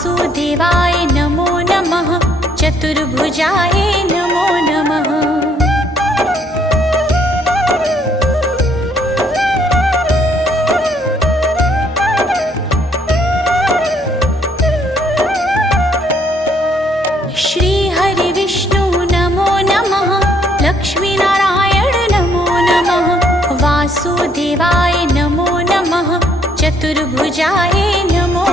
वासुदेवाय नमो नमः। चतुर्भुजाय नमो नमः। श्री हरि विष्णु नमो नमः। लक्ष्मीनारायण नमो नमः। वासुदेवाय नमो नमः। चतुर्भुजाय नमो